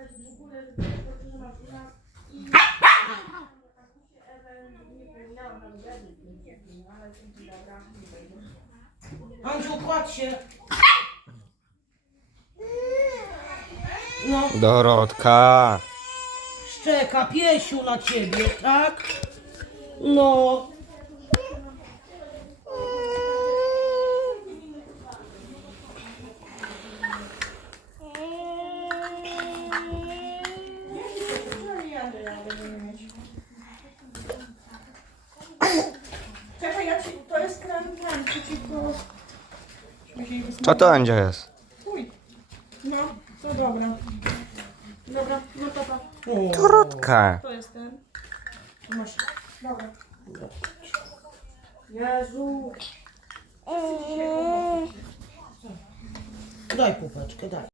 skakać w że to jest się. No, Dorotka. szczeka piesiu na ciebie, tak? No. Czekaj, ja ci, to jest krem, krem przeciwko... Co to będzie jest? Uj. No, to dobra. Dobra, no to to. Dorotka. To jest ten. Masz. Dobra. Jezu. Daj pupeczkę, daj.